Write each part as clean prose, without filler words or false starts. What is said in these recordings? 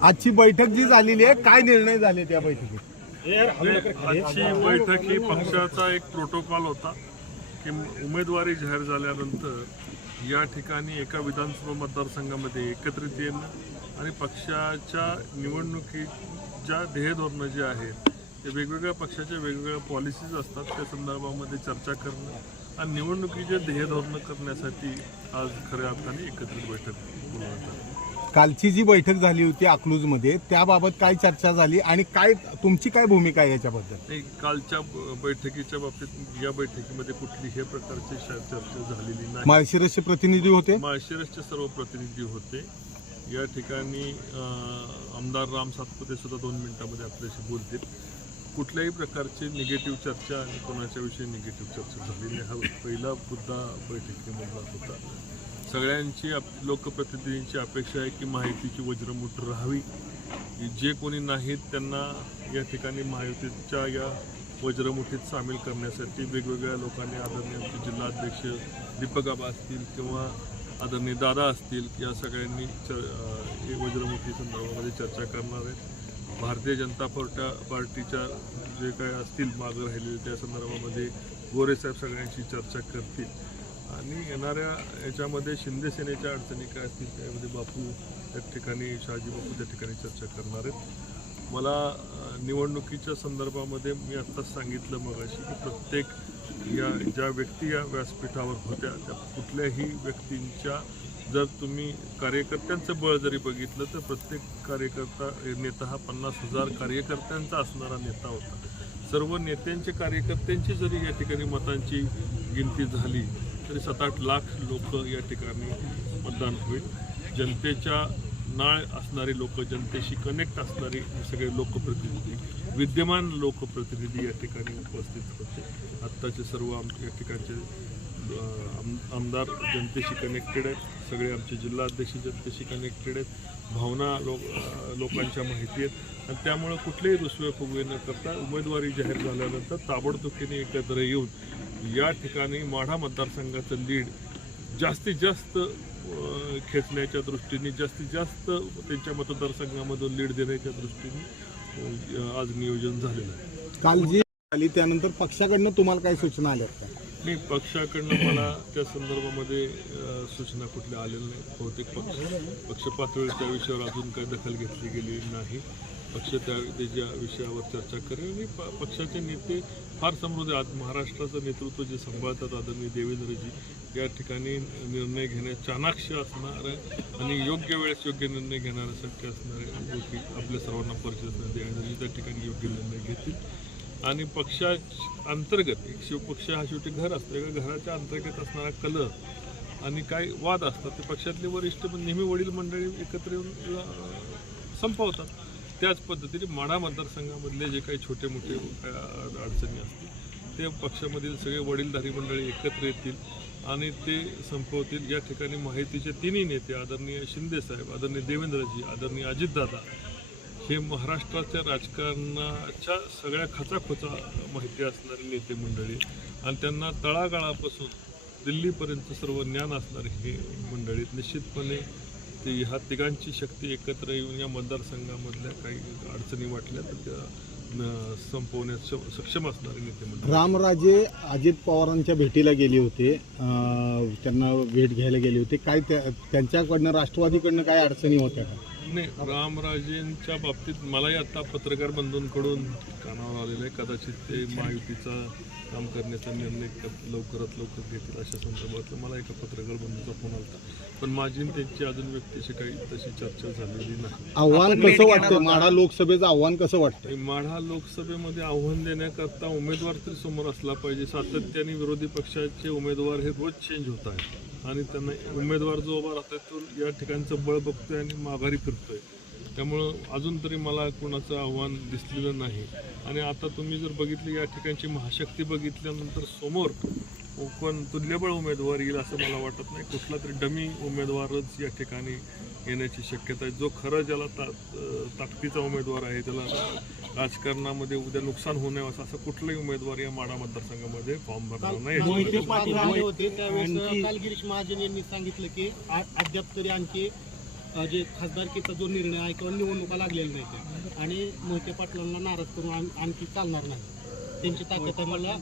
आजची बैठक जी झालेली आहे, काय निर्णय झाले त्या बैठकीत? आजची बैठक ही पक्षाचा एक प्रोटोकॉल होता की उमेदवारी जाहीर झाल्यानंतर या ठिकाणी एका विधानसभा मतदारसंघामध्ये एकत्रित येणं आणि पक्षाच्या निवडणुकीच्या ध्येयधोरणं जे आहेत ते वेगवेगळ्या पक्षाच्या वेगवेगळ्या पॉलिसीज असतात, त्या संदर्भामध्ये चर्चा करणं आणि निवडणुकीचे ध्येयधोरणं करण्यासाठी आज खऱ्या अर्थाने एकत्रित बैठक बोलवण्यात आली। कालची जी बैठक झाली होती अकलूजमध्ये, त्याबाबत काय चर्चा झाली आणि काय तुमची काय भूमिका आहे याच्याबद्दल? नाही, कालच्या बैठकीच्या बाबतीत या बैठकीमध्ये कुठलीही प्रकारची चर्चा झालेली नाही। माळशिरसचे प्रतिनिधी होते, माळशिरसचे सर्व प्रतिनिधी होते। या ठिकाणी आमदार राम सातपुते सुद्धा 2 मिनिटांमध्ये आपल्याशी बोलतील। कुठल्याही प्रकारची निगेटिव्ह चर्चा आणि कोणाच्या विषयी निगेटिव्ह चर्चा झालेली नाही। हा पहिला मुद्दा बैठकीमधला होता। सगळ्यांची लोकप्रतिनिधींची अपेक्षा आहे की माहितीची वज्रमुठ राहावी, जे कोणी नाहीत त्यांना या ठिकाणी महायुतीच्या या वज्रमुठीत सामील करण्यासाठी वेगवेगळ्या लोकांनी, आदरणीय आमचे जिल्हाध्यक्ष दीपक आबा असतील किंवा आदरणीय दादा असतील, या सगळ्यांनी वज्रमुठी संदर्भामध्ये चर्चा करणार आहेत। भारतीय जनता पार्टीच्या जे काय असतील मागं राहिलेले त्या संदर्भामध्ये गोरेसाहेब सगळ्यांशी चर्चा करतील आणि येणाऱ्या याच्यामध्ये शिंदे सेनेच्या अडचणी काय असतील त्यामध्ये बापू त्या ठिकाणी, शहाजी बापू त्या ठिकाणी चर्चा करणार आहेत। मला निवडणुकीच्या संदर्भामध्ये मी आत्ताच सांगितलं मगाशी की प्रत्येक या ज्या व्यक्ती या व्यासपीठावर होत्या त्या कुठल्याही व्यक्तींच्या, जर तुम्ही कार्यकर्त्यांचं बळ जरी बघितलं तर प्रत्येक कार्यकर्ता नेता हा 50,000 कार्यकर्त्यांचा असणारा नेता होता। सर्व नेत्यांचे कार्यकर्त्यांची जरी या ठिकाणी मतांची गिनती झाली तरी 7-8 लाख लोक या ठिकाणी मतदान होईल। जनतेच्या नाळ असणारी लोक, जनतेशी कनेक्ट असणारी सगळे लोकप्रतिनिधी, विद्यमान लोकप्रतिनिधी या ठिकाणी उपस्थित होते। आत्ताचे सर्व या ठिकाणचे आमदार जनतेशी कनेक्टेड आहेत, सगळे आमचे जिल्हाध्यक्ष जनतेशी कनेक्टेड आहेत, भावना लोकांच्या माहिती आहेत आणि त्यामुळे कुठलेही रुसवे-फुगवे न करता उमेदवारी जाहीर झाल्यानंतर ताबडतोबीने एकत्र येऊन या ठिकाणी माढा मतदारसंघाचं लीड जास्तीत जास्त खेचण्याच्या दृष्टीने, जास्तीत जास्त त्यांच्या मतदारसंघामधून लीड देण्याच्या दृष्टीने आज नियोजन झालेलं आहे। काल जी झाली त्यानंतर पक्षाकडनं तुम्हाला काही सूचना आल्या का? नाही, पक्षाकडनं मला त्या संदर्भामध्ये सूचना कुठल्या आलेल्या नाही। बहुतेक पक्ष पातळीवर त्या विषयावर अजून काही दखल घेतली गेली नाही। पक्ष त्याच्या विषयावर चर्चा करेल आणि पक्षाचे नेते फार समृद्ध, आज महाराष्ट्राचं नेतृत्व जे सांभाळतात आदरणीय देवेंद्रजी, या ठिकाणी निर्णय घेण्यास चाणाक्ष असणारे आणि योग्य वेळेस योग्य निर्णय घेण्यासाठी असणारे गोष्टी आपल्या सर्वांना परिचित असणारे देवेंद्रजी त्या ठिकाणी योग्य निर्णय घेतील आणि पक्षाअंतर्गत एक शिवपक्ष हा शेवटी घर असतो, एका घराच्या अंतर्गत असणारा कलह आणि काही वाद असतात ते पक्षातले वरिष्ठ नेहमी वडील मंडळी एकत्र येऊन संपवतात। त्याच पद्धतीने माढा मतदारसंघामधले जे काही छोटे मोठे अडचणी असतील ते पक्षामधील सगळे वडीलधारी मंडळी एकत्र येतील आणि ते संपवतील। या ठिकाणी माहितीचे तिन्ही नेते आदरणीय शिंदेसाहेब, आदरणीय देवेंद्रजी, आदरणीय अजितदादा हे महाराष्ट्राच्या राजकारणाच्या सगळ्या खचाखोचा माहिती असणारे नेते मंडळी आणि त्यांना तळागाळापासून दिल्लीपर्यंत सर्व ज्ञान असणारे हे मंडळी निश्चितपणे ते ह्या तिघांची शक्ती एकत्र येऊन या मतदारसंघामधल्या काही अडचणी वाटल्या तर त्या संपवण्यास सक्षम असणारे नेते मंडळी। रामराजे अजित पवारांच्या भेटीला गेले होते, त्यांना भेट घ्यायला गेले होते, काय त्यांच्याकडनं राष्ट्रवादीकडनं काय अडचणी होत्या का? नाही, रामराजेंच्या बाबतीत मलाही आता पत्रकार बंधूंकडून कानावर आलेलं आहे, कदाचित ते महायुतीचा काम करण्याचा निर्णय लवकरात लवकर घेतील अशा संदर्भातलं मला एका पत्रकार बंधूचा फोन आला, पण माझी त्यांची अजून व्यक्तीशी काही तशी चर्चा झालेली नाही। आव्हान कसं वाटतं? माढा लोकसभेचं आव्हान कसं वाटतं? माढा लोकसभेमध्ये आव्हान देण्याकरता उमेदवार तरी समोर असला पाहिजे। सातत्याने विरोधी पक्षाचे उमेदवार हे रोज चेंज होत आहेत आणि त्यांना उमेदवार जो उभा राहतोय तो या ठिकाणचं बळ बघतोय आणि माघारी फिरतोय, त्यामुळं अजून तरी मला कोणाचं आव्हान दिसलेलं नाही। आणि आता तुम्ही जर बघितली या ठिकाणची महाशक्ती बघितल्यानंतर समोर कोण तुल्यबळ उमेदवार येईल असं मला वाटत नाही। कुठला तरी डमी उमेदवारच या ठिकाणी येण्याची शक्यता आहे। जो खरं ज्याला ताकदीचा उमेदवार आहे, त्याला राजकारणामध्ये उद्या नुकसान होणे असा कुठलाही उमेदवार या माढा मतदारसंघामध्ये फॉर्म भरणार नाही। काल गिरीश महाजन यांनी सांगितलं की अद्याप तरी आणखी जे खासदारकीचा जो निर्णय आहे किंवा निवडणुका लागलेल्या नाही आणि मोहिते पाटलांना नाराज करून आणखी चालणार नाही. त्यांची ताकद आम्हाला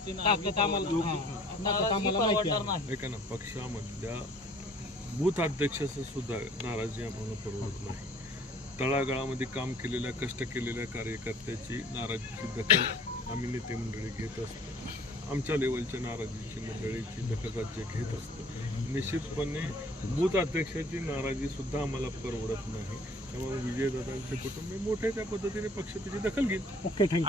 माहिती आहे. ऐका ना, पक्षामधल्या बूथ अध्यक्षाचं सुद्धा नाराजी आम्हाला परवडत नाही. तळागाळामध्ये काम केलेल्या, कष्ट केलेल्या कार्यकर्त्याची नाराजीची दखल आम्ही नेते मंडळी घेत असतो. आमच्या लेवलच्या नाराजीची मंडळीची दखल राज्य घेत असतं. निश्चितपणे बूथ अध्यक्षाची नाराजी सुद्धा आम्हाला परवडत नाही. त्यामुळे विजयदादांचे कुटुंब मोठ्या त्या पद्धतीने पक्ष त्याची दखल घेईल. Okay, thank you.